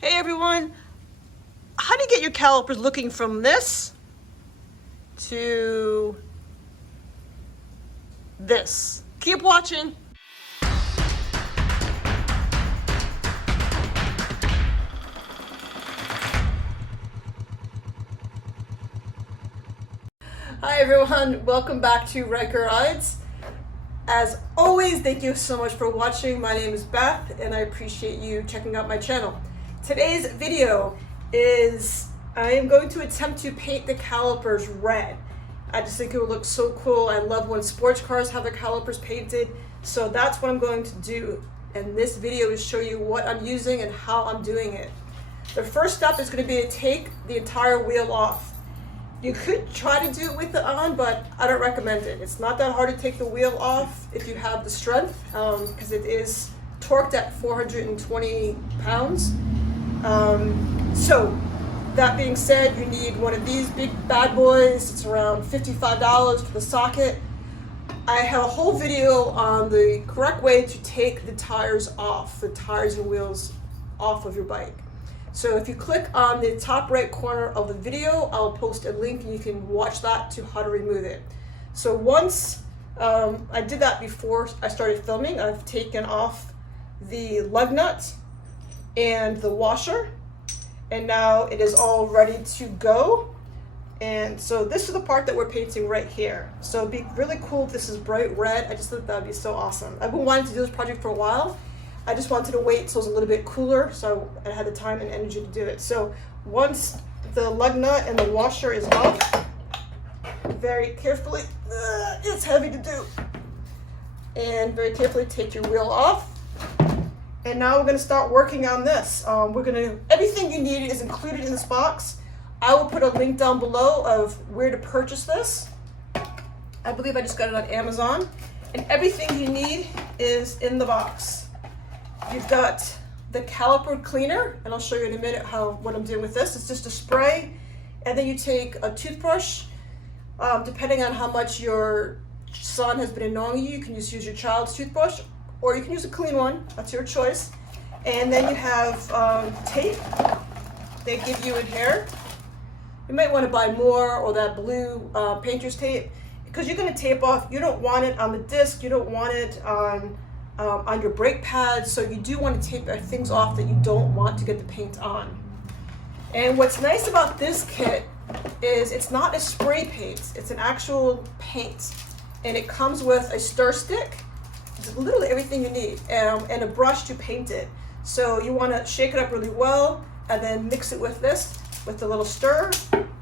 Hey everyone, how do you get your calipers looking from this to this? Keep watching. Hi everyone, welcome back to Ryker Rydes. As always, thank you so much for watching. My name is Beth and I appreciate you checking out my channel. Today's video is I am going to attempt to paint the calipers red. I just think it would look so cool. I love when sports cars have their calipers painted. So that's what I'm going to do. And this video is show you what I'm using and how I'm doing it. The first step is going to be to take the entire wheel off. You could try to do it with it on, but I don't recommend it. It's not that hard to take the wheel off if you have the strength, because it is torqued at 420 pounds. So that being said, you need one of these big bad boys. It's around $55 for the socket. I have a whole video on the correct way to take the tires off, the tires and wheels off of your bike. So if you click on the top right corner of the video, I'll post a link and you can watch that to how to remove it. So once I did that before I started filming, I've taken off the lug nut and the washer, and now it is all ready to go. And so this is the part that we're painting right here. So it'd be really cool if this is bright red. I just thought that would be so awesome. I've been wanting to do this project for a while. I just wanted to wait till it was a little bit cooler so I had the time and energy to do it. So once the lug nut and the washer is off, very carefully, it's heavy to do, and very carefully take your wheel off. And now we're going to start working on this. Everything you need is included in this box. I will put a link down below of where to purchase this. I believe I just got it on Amazon. And everything you need is in the box. You've got the Caliper Cleaner, and I'll show you in a minute what I'm doing with this. It's just a spray, and then you take a toothbrush. Depending on how much your son has been annoying you, you can just use your child's toothbrush, or you can use a clean one. That's your choice. And then you have tape. They give you in here. You might want to buy more, or that blue painter's tape, because you're going to tape off. You don't want it on the disc. You don't want it on your brake pads, so you do want to tape things off that you don't want to get the paint on. And what's nice about this kit is it's not a spray paint, it's an actual paint. And it comes with a stir stick, it's literally everything you need, and a brush to paint it. So you want to shake it up really well, and then mix it with this, with the little stir,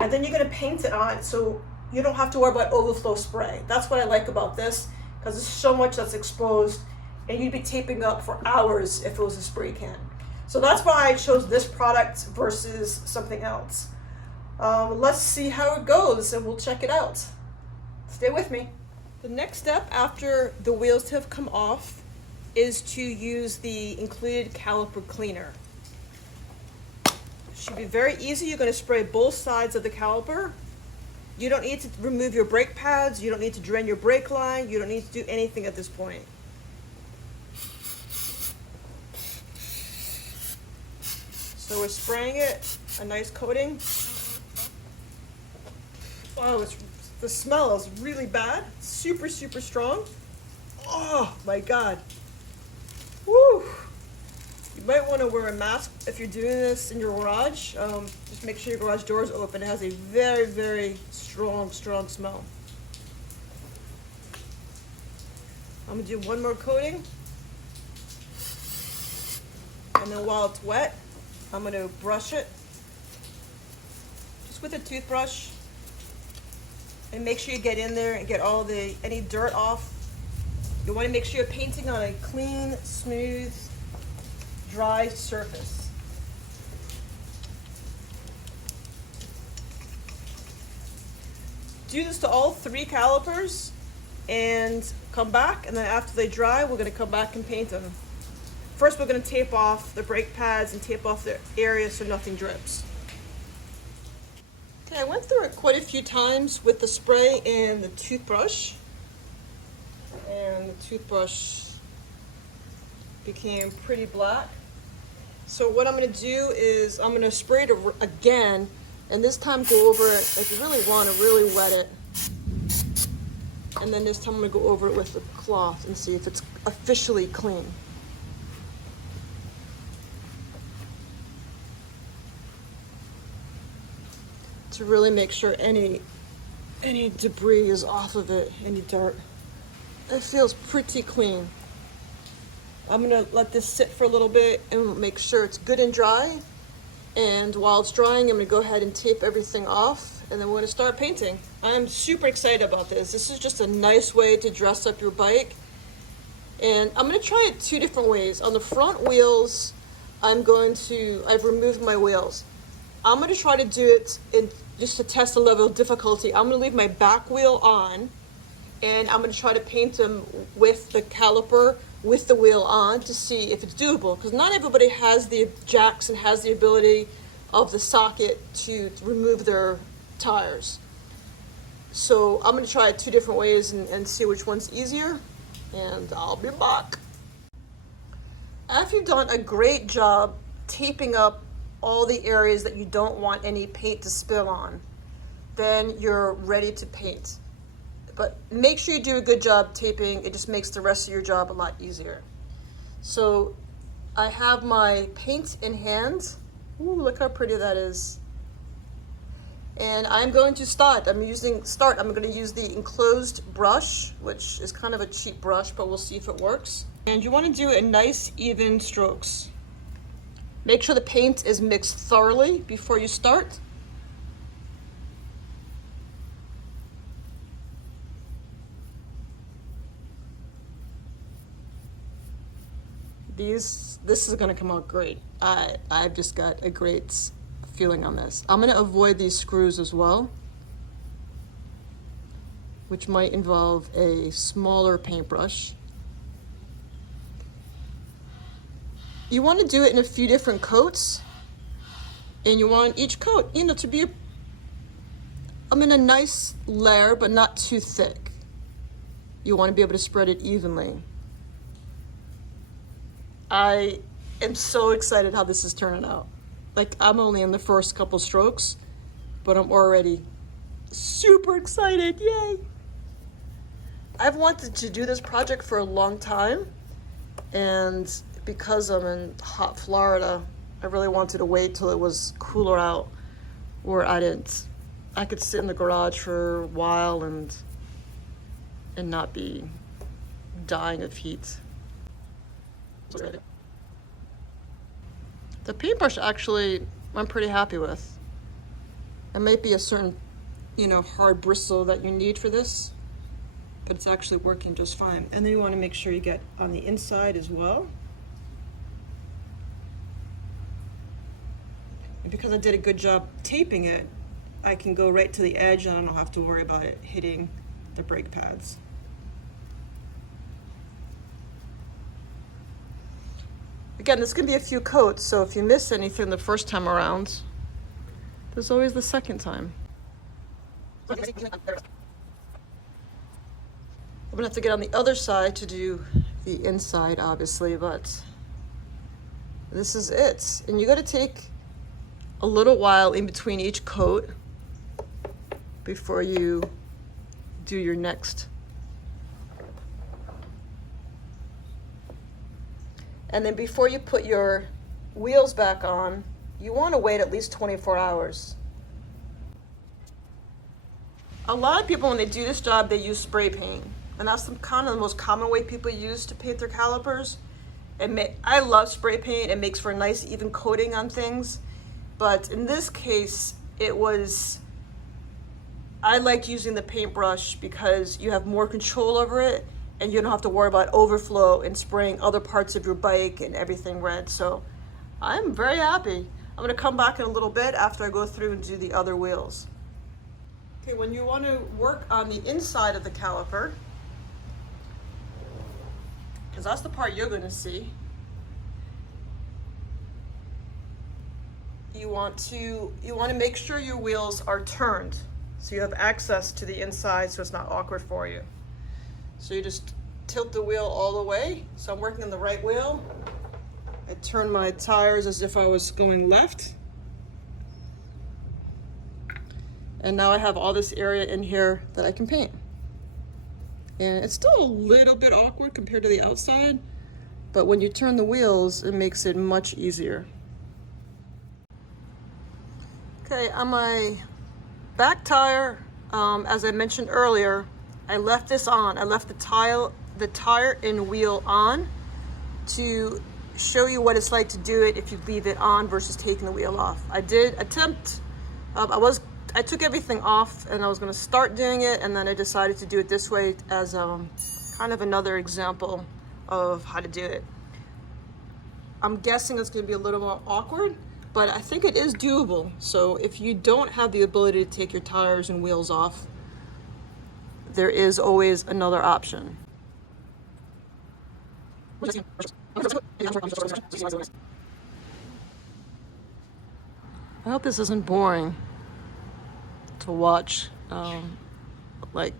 and then you're going to paint it on, so you don't have to worry about overflow spray. That's what I like about this, because there's so much that's exposed, and you'd be taping up for hours if it was a spray can. So that's why I chose this product versus something else. Let's see how it goes and we'll check it out. Stay with me. The next step after the wheels have come off is to use the included Caliper Cleaner. It should be very easy. You're going to spray both sides of the caliper. You don't need to remove your brake pads. You don't need to drain your brake line. You don't need to do anything at this point. So we're spraying it, a nice coating. Wow, the smell is really bad. Super, super strong. Oh my God. Woo. You might want to wear a mask if you're doing this in your garage. Just make sure your garage door is open. It has a very, very strong, strong smell. I'm gonna do one more coating. And then while it's wet, I'm going to brush it just with a toothbrush, and make sure you get in there and get all any dirt off. You want to make sure you're painting on a clean, smooth, dry surface. Do this to all 3 calipers and come back, and then after they dry, we're going to come back and paint them. First, we're going to tape off the brake pads and tape off the area so nothing drips. Okay, I went through it quite a few times with the spray and the toothbrush. And the toothbrush became pretty black. So what I'm gonna do is I'm gonna spray it again, and this time go over it, if you really want to really wet it. And then this time I'm gonna go over it with the cloth and see if it's officially clean. To really make sure any debris is off of it, any dirt. It feels pretty clean. I'm gonna let this sit for a little bit and make sure it's good and dry. And while it's drying, I'm gonna go ahead and tape everything off, and then we're gonna start painting. I'm super excited about this. This is just a nice way to dress up your bike. And I'm gonna try it two different ways. On the front wheels, I've removed my wheels. I'm gonna try to do it just to test the level of difficulty. I'm gonna leave my back wheel on, and I'm gonna try to paint them with the caliper with the wheel on to see if it's doable, because not everybody has the jacks and has the ability of the socket to remove their tires. So I'm going to try it two different ways and see which one's easier, and I'll be back. After you've done a great job taping up all the areas that you don't want any paint to spill on, then you're ready to paint. But make sure you do a good job taping. It just makes the rest of your job a lot easier. So I have my paint in hand. Ooh, look how pretty that is. And I'm going to start. I'm going to use the enclosed brush, which is kind of a cheap brush, but we'll see if it works. And you want to do a nice even strokes. Make sure the paint is mixed thoroughly before you start. This is going to come out great. I've just got a great feeling on this. I'm going to avoid these screws as well, which might involve a smaller paintbrush. You want to do it in a few different coats, and you want each coat, to be I'm in a nice layer, but not too thick. You want to be able to spread it evenly. I am so excited how this is turning out. Like, I'm only in the first couple strokes, but I'm already super excited. Yay! I've wanted to do this project for a long time, and because I'm in hot Florida, I really wanted to wait till it was cooler out, where I could sit in the garage for a while and not be dying of heat. The paintbrush, actually, I'm pretty happy with. It might be a certain, hard bristle that you need for this, but it's actually working just fine. And then you want to make sure you get on the inside as well. And because I did a good job taping it, I can go right to the edge and I don't have to worry about it hitting the brake pads. Again, there's going to be a few coats, so if you miss anything the first time around, there's always the second time. I'm going to have to get on the other side to do the inside, obviously, but this is it. And you got to take a little while in between each coat before you do your next. And then before you put your wheels back on, you want to wait at least 24 hours. A lot of people, when they do this job, they use spray paint. And that's kind of the most common way people use to paint their calipers. I love spray paint. It makes for a nice even coating on things. But in this case, I like using the paintbrush because you have more control over it, and you don't have to worry about overflow and spraying other parts of your bike and everything red. So I'm very happy. I'm going to come back in a little bit after I go through and do the other wheels. Okay, when you want to work on the inside of the caliper, because that's the part you're going to see, you want to make sure your wheels are turned so you have access to the inside so it's not awkward for you. So you just tilt the wheel all the way. So I'm working on the right wheel. I turn my tires as if I was going left. And now I have all this area in here that I can paint. And it's still a little bit awkward compared to the outside, but when you turn the wheels, it makes it much easier. Okay, on my back tire, as I mentioned earlier, I left this on. I left the tire and wheel on to show you what it's like to do it if you leave it on versus taking the wheel off. I did attempt, I took everything off and I was gonna start doing it, and then I decided to do it this way as kind of another example of how to do it. I'm guessing it's gonna be a little more awkward, but I think it is doable. So if you don't have the ability to take your tires and wheels off, there is always another option. I hope this isn't boring to watch, like,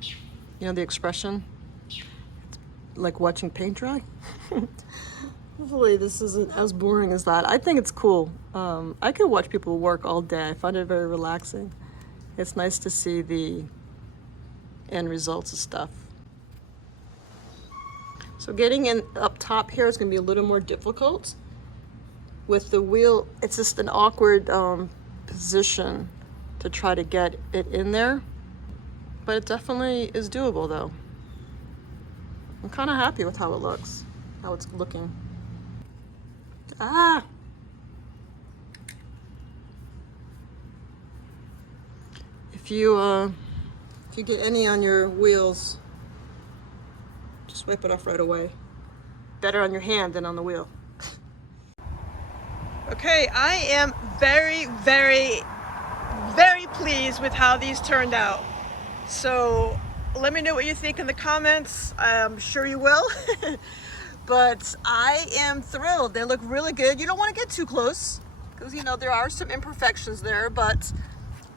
you know the expression? It's like watching paint dry. Hopefully this isn't as boring as that. I think it's cool. I could watch people work all day. I find it very relaxing. It's nice to see the end results of stuff. So getting in up top here is going to be a little more difficult. With the wheel, it's just an awkward position to try to get it in there. But it definitely is doable though. I'm kind of happy with how it looks, how it's looking. Ah! If you get any on your wheels, just wipe it off right away. Better on your hand than on the wheel. Okay, I am very, very, very pleased with how these turned out. So let me know what you think in the comments. I'm sure you will. But I am thrilled. They look really good. You don't want to get too close because, you know, there are some imperfections there, but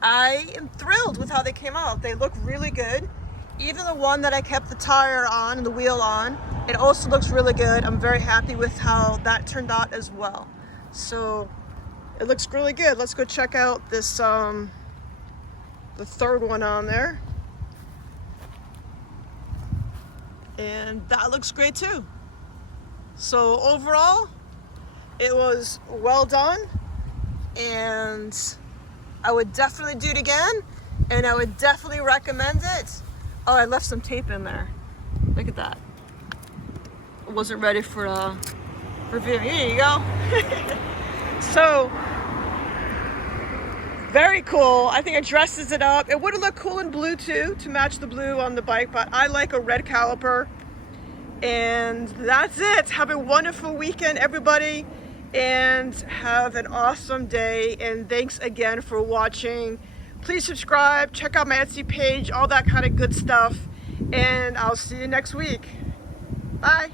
I am thrilled with how they came out. They look really good. Even the one that I kept the tire on and the wheel on, it also looks really good. I'm very happy with how that turned out as well. So it looks really good. Let's go check out this, the third one on there. And that looks great too. So overall, it was well done, and I would definitely do it again, and I would definitely recommend it. Oh, I left some tape in there. Look at that. I wasn't ready for reviewing. Here you go. So, very cool. I think it dresses it up. It would have looked cool in blue too, to match the blue on the bike, but I like a red caliper. And that's it. Have a wonderful weekend, everybody, and have an awesome day. And thanks again for watching. Please subscribe, check out my Etsy page, all that kind of good stuff. And I'll see you next week. Bye.